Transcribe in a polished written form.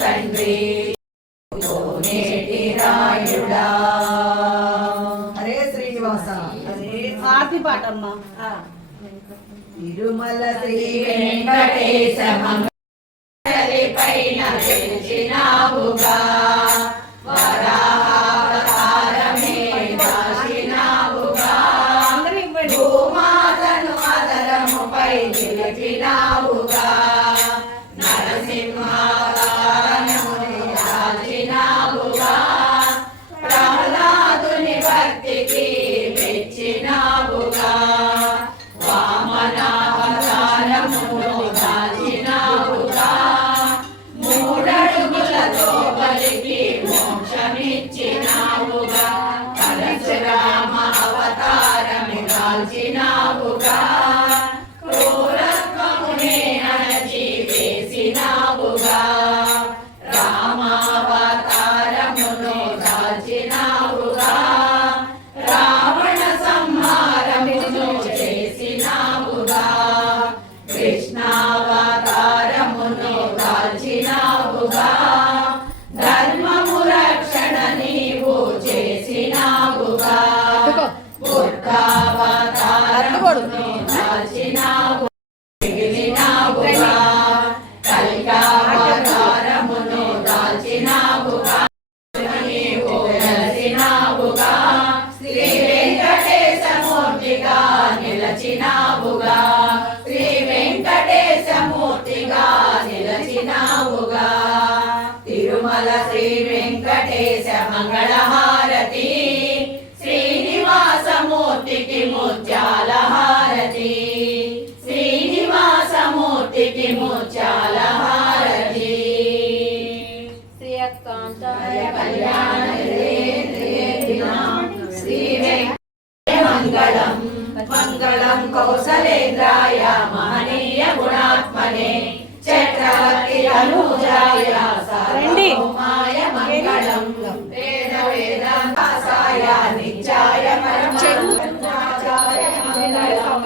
తండ్రి రాయుడా. హరే శ్రీనివాస. ఆర్తి పాటమ్మా. తిరుమల శ్రీ వెంకటేశ పైన తెలిసినావుగా వరావతారమే దాచినావుగా భూమాతను అదరముపై నిలిపినావుగా నరసింహావతారముని దాచినావుగా ప్రహ్లాదుని భక్తికి మెచ్చినావుగా వామనావతారమును దాచినావుగా మూడడుగులతో బలికి మోక్షమిచ్చినావుగా పరశురామ అవతారమి దాల్చినావుగా క్రూరత్వమునే అణచి వేసినావుగా రామావతారమును దాల్చినావుగా రావణ సంహారమును చేసినావుగా కృష్ణావతారమును దాల్చినావుగా ధర్మము రక్షణ నీవు చేసినావుగా బుద్ధావతారమును దాల్చినావు మిగిలినావుగా కల్కావతారమును దాల్చినావుగా నీవు వెలసినావుగా శ్రీ వెంకటేశమూర్తిగా నిలచినావుగా శ్రీ వెంకటేశమూర్తిగా నిలచినావుగా తిరుమల శ్రీ వెంకటేశ మంగళహారతి శ్రీనివాసమూర్తికి ముత్యాల హారతి శ్రీనివాసమూర్తికి ముత్యాల హారతి శ్రీకాంతాయ కళ్యాణ శ్రీ మంగళం మంగళం కౌసలేంద్రాయ మహనీయ గుణాత్మనే చక్రవర్తి అనుజాయ సార్వభౌమాయ మంగళం వేద వేదాంతాయ నిత్యాయ పరమాచార్య మంగళం